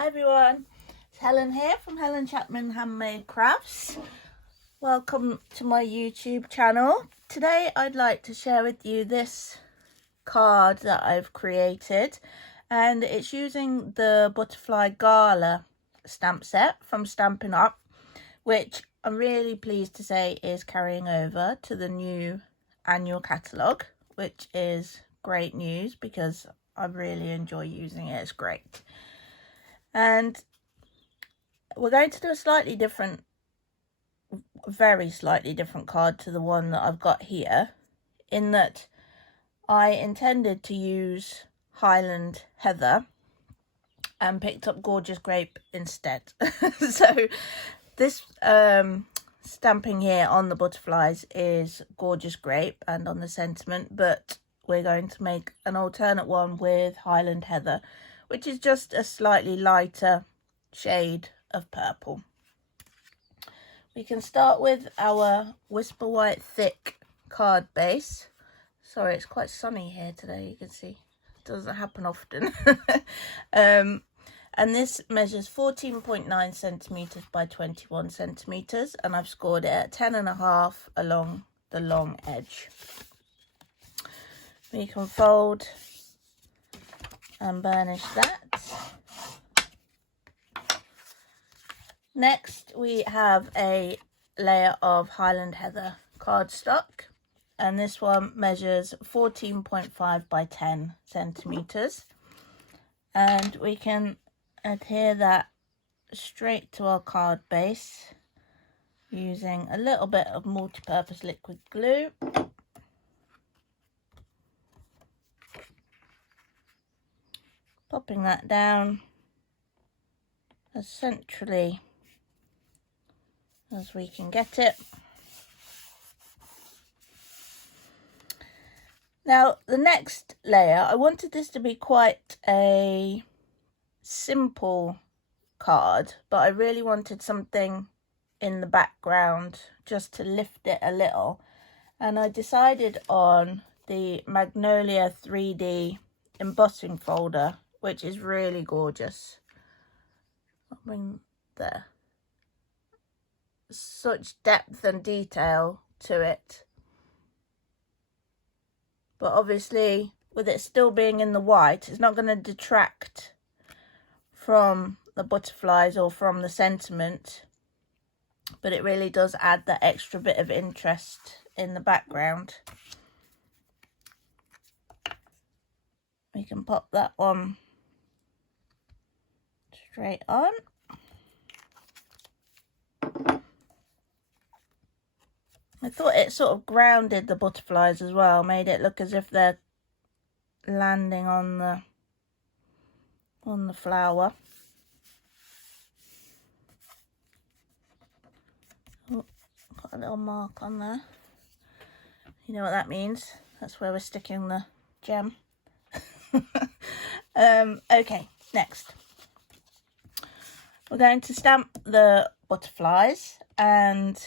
Hi everyone, it's Helen here from Helen Chapman Handmade Crafts. Welcome to my YouTube channel. Today I'd like to share with you this card that I've created, and it's using the Butterfly Gala Stamp Set from Stampin Up, which I'm really pleased to say is carrying over to the new annual catalogue, which is great news because I really enjoy using it. It's great. And we're going to do a slightly different, very slightly different card to the one that I've got here, in that I intended to use Highland Heather and picked up Gorgeous Grape instead. So this stamping here on the butterflies is Gorgeous Grape and on the sentiment, but we're going to make an alternate one with Highland Heather, which is just a slightly lighter shade of purple. We can start with our Whisper White thick card base. Sorry, it's quite sunny here today, you can see. It doesn't happen often. And this measures 14.9 centimetres by 21 centimetres, and I've scored it at 10.5 along the long edge. We can fold and burnish that. Next we have a layer of Highland Heather cardstock, and this one measures 14.5 by 10 centimetres, and we can adhere that straight to our card base using a little bit of multi-purpose liquid glue. Popping that down as centrally as we can get it. Now the next layer, I wanted this to be quite a simple card, but I really wanted something in the background just to lift it a little, and I decided on the Magnolia 3D embossing folder, which is really gorgeous. I'll bring there. Such depth and detail to it, but obviously with it still being in the white, it's not going to detract from the butterflies or from the sentiment, but it really does add that extra bit of interest in the background. We can pop that one straight on. I thought it sort of grounded the butterflies as well, made it look as if they're landing on the flower. Oh, got a little mark on there. You know what that means? That's where we're sticking the gem. Okay, next we're going to stamp the butterflies, and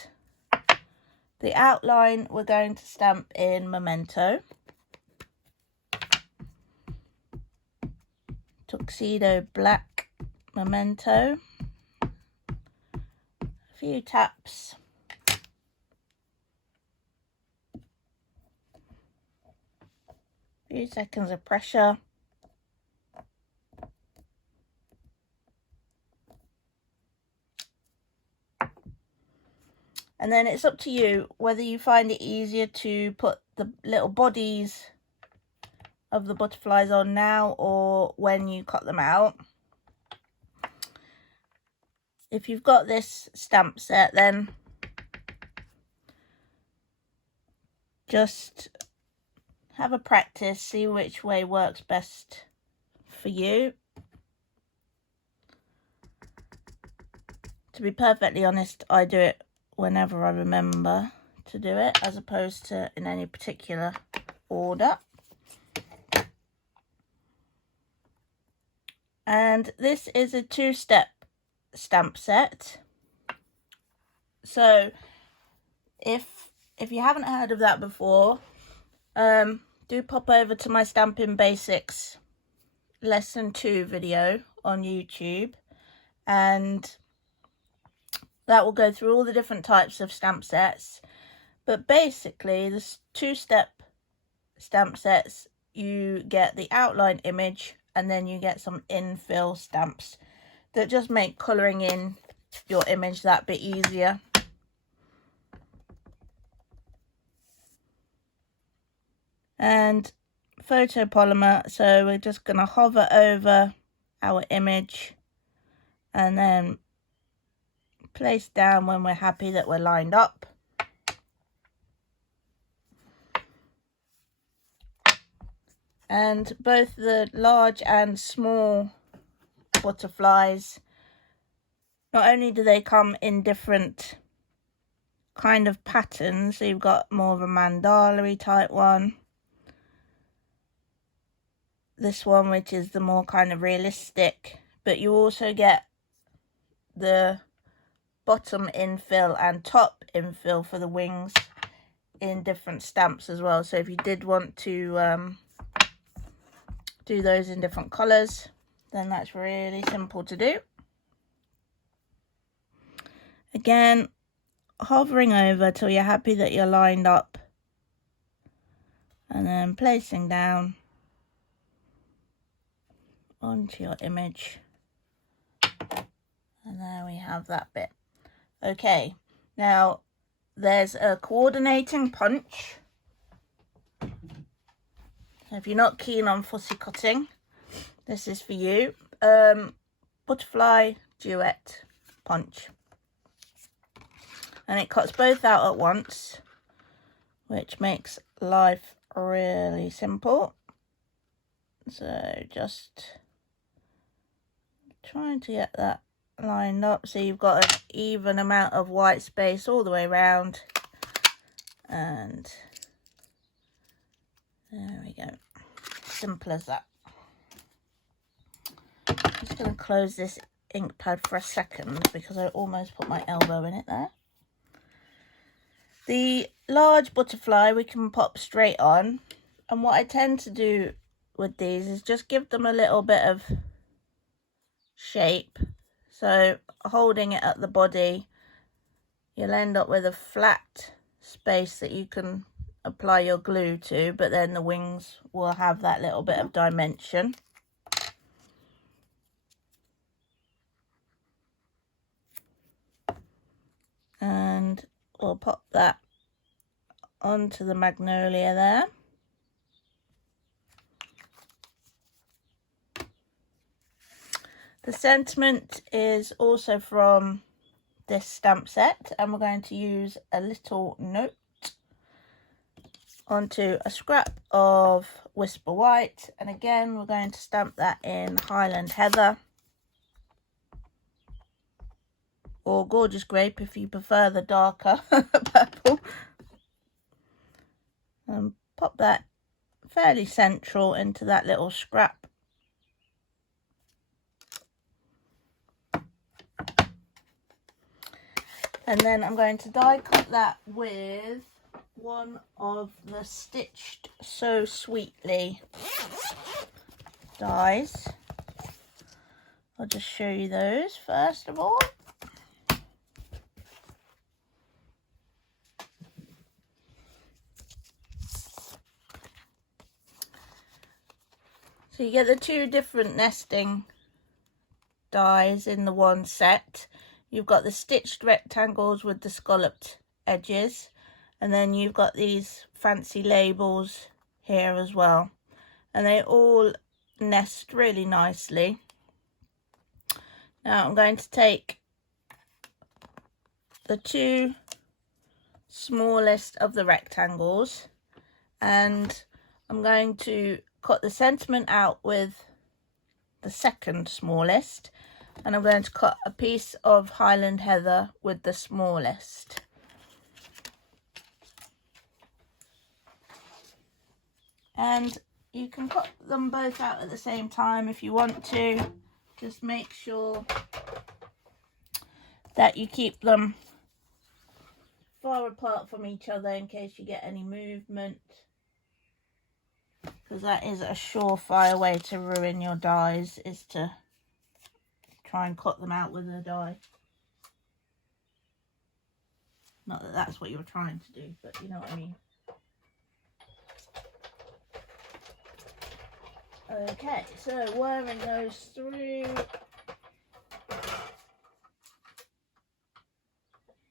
the outline we're going to stamp in Memento, Tuxedo Black Memento. A few taps. A few seconds of pressure. And then it's up to you whether you find it easier to put the little bodies of the butterflies on now or when you cut them out. If you've got this stamp set, then just have a practice, see which way works best for you. To be perfectly honest, I do it whenever I remember to do it, as opposed to in any particular order. And this is a two-step stamp set. So if you haven't heard of that before, do pop over to my Stampin' Basics Lesson 2 video on YouTube, and that will go through all the different types of stamp sets. But basically, the two-step stamp sets, you get the outline image and then you get some infill stamps that just make colouring in your image that bit easier. And photopolymer, so we're just going to hover over our image and then place down when we're happy that we're lined up. And both the large and small butterflies, not only do they come in different kind of patterns, so you've got more of a mandala-y type one, this one which is the more kind of realistic, but you also get the bottom infill and top infill for the wings in different stamps as well. So if you did want to do those in different colours, then that's really simple to do. Again, hovering over till you're happy that you're lined up, and then placing down onto your image, and there we have that bit. Okay, now there's a coordinating punch. If you're not keen on fussy cutting, this is for you. Butterfly Duet Punch. And it cuts both out at once, which makes life really simple. So just trying to get that lined up so you've got an even amount of white space all the way around. And there we go. Simple as that. I'm just going to close this ink pad for a second because I almost put my elbow in it there. The large butterfly we can pop straight on, and what I tend to do with these is just give them a little bit of shape. So holding it at the body, you'll end up with a flat space that you can apply your glue to, but then the wings will have that little bit of dimension. And we'll pop that onto the magnolia there. The sentiment is also from this stamp set, and we're going to use a little note onto a scrap of Whisper White, and again we're going to stamp that in Highland Heather or Gorgeous Grape if you prefer the darker purple, and pop that fairly central into that little scrap. And then I'm going to die cut that with one of the Stitched So Sweetly dies. I'll just show you those first of all. So you get the two different nesting dies in the one set. You've got the stitched rectangles with the scalloped edges, and then you've got these fancy labels here as well, and they all nest really nicely. Now I'm going to take the two smallest of the rectangles, and I'm going to cut the sentiment out with the second smallest, and I'm going to cut a piece of Highland Heather with the smallest. And you can cut them both out at the same time if you want to. Just make sure that you keep them far apart from each other in case you get any movement, because that is a surefire way to ruin your dies, is to try and cut them out with a die. Not that that's what you're trying to do, but you know what I mean. Okay, so whirring those through.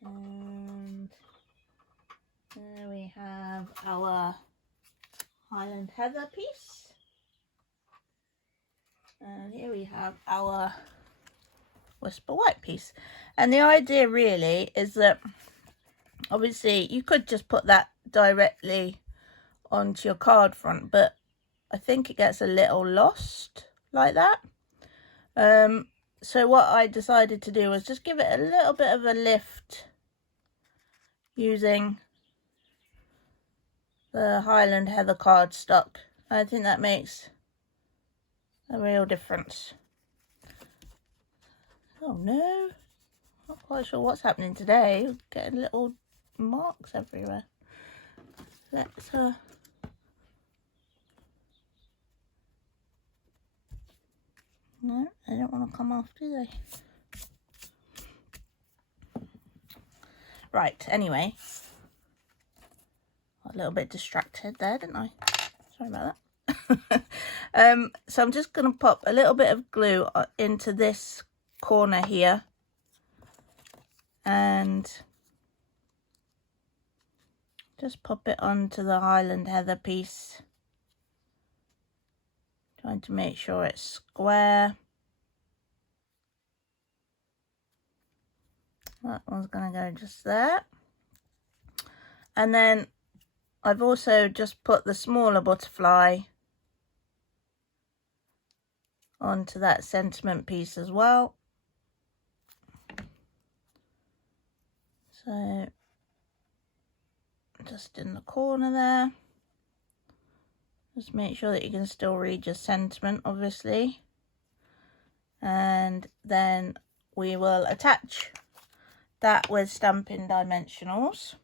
And there we have our Highland Heather piece. And here we have our Whisper White piece. And the idea really is that obviously you could just put that directly onto your card front, but I think it gets a little lost like that. So what I decided to do was just give it a little bit of a lift using the Highland Heather cardstock. I think that makes a real difference. Oh no, not quite sure what's happening today. Getting little marks everywhere. Let's no, they don't want to come off, do they? Right, anyway. Got a little bit distracted there, didn't I? Sorry about that. So I'm just going to pop a little bit of glue into this corner here. And just pop it onto the Highland Heather piece. Trying to make sure it's square. That one's going to go just there. And then I've also just put the smaller butterfly onto that sentiment piece as well. So just in the corner there. Just make sure that you can still read your sentiment, obviously. And then we will attach that with Stampin' Dimensionals.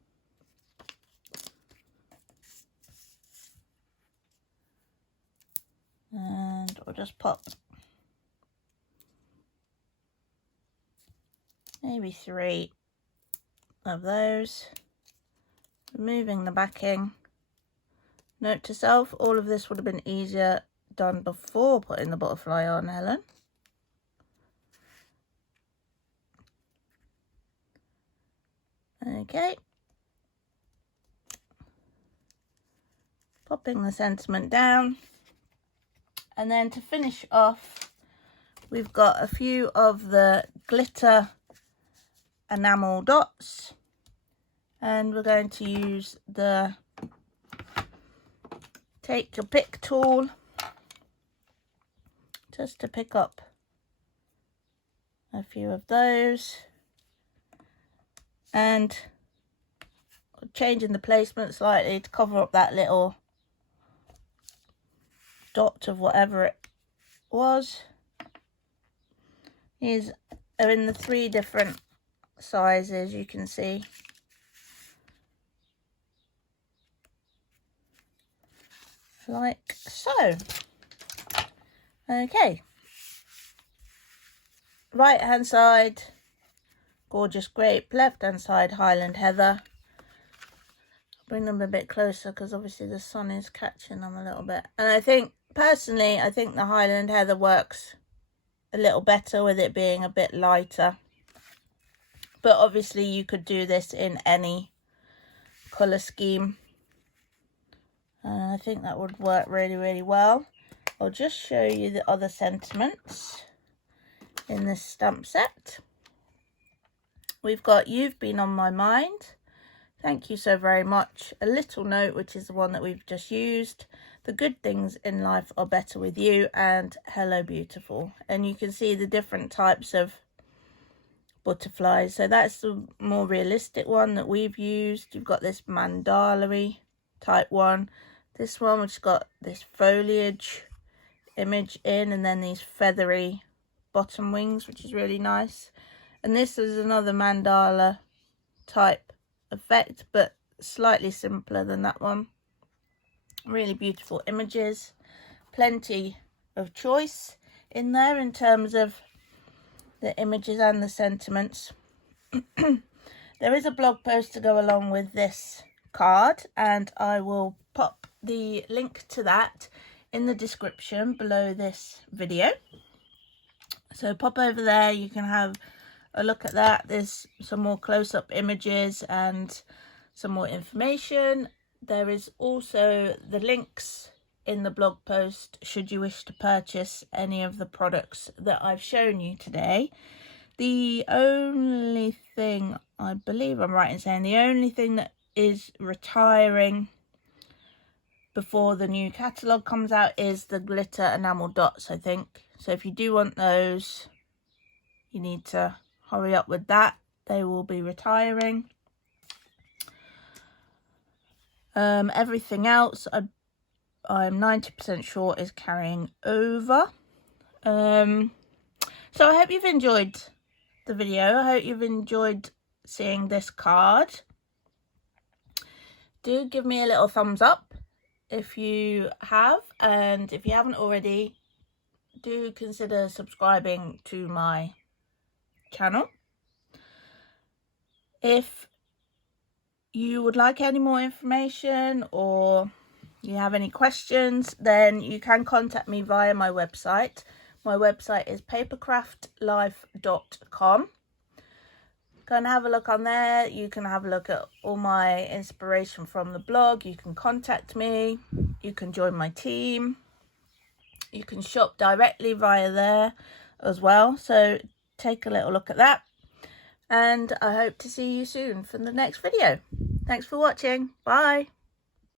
And we'll just pop maybe 3 of those. Removing the backing. Note to self, all of this would have been easier done before putting the butterfly on, Helen. Okay. Popping the sentiment down. And then to finish off, we've got a few of the glitter enamel dots. And we're going to use the take your pick tool just to pick up a few of those. And changing the placement slightly to cover up that little dot of whatever it was. These are in the 3 different sizes, you can see. Like so. Okay. Right hand side, gorgeous grape. Left hand side, Highland Heather. Bring them a bit closer because obviously the sun is catching them a little bit. And I think, personally, I think the Highland Heather works a little better with it being a bit lighter. But obviously you could do this in any colour scheme. And I think that would work really, really well. I'll just show you the other sentiments in this stamp set. We've got You've Been on My Mind. Thank you so very much. A Little Note, which is the one that we've just used. The Good Things in Life Are Better With You, and Hello Beautiful. And you can see the different types of butterflies. So that's the more realistic one that we've used. You've got this mandala-y type one. This one, which has got this foliage image in, and then these feathery bottom wings, which is really nice. And this is another mandala type effect, but slightly simpler than that one. Really beautiful images. Plenty of choice in there in terms of the images and the sentiments. There is a blog post to go along with this card, and I will pop the link to that in the description below this video. So pop over there, you can have a look at that. There's some more close-up images and some more information. There is also the links in the blog post should you wish to purchase any of the products that I've shown you today. The only thing, I believe I'm right in saying, the only thing that is retiring before the new catalogue comes out is the glitter enamel dots, I think. So if you do want those, you need to hurry up with that. They will be retiring. Everything else I'm 90% sure is carrying over. So I hope you've enjoyed the video. I hope you've enjoyed seeing this card. Do give me a little thumbs up if you have, and if you haven't already, do consider subscribing to my channel. If you would like any more information or you have any questions, then you can contact me via my website. My website is papercraftlife.com. Go and have a look on there. You can have a look at all my inspiration from the blog. You can contact me. You can join my team. You can shop directly via there as well. So take a little look at that. And I hope to see you soon for the next video. Thanks for watching. Bye.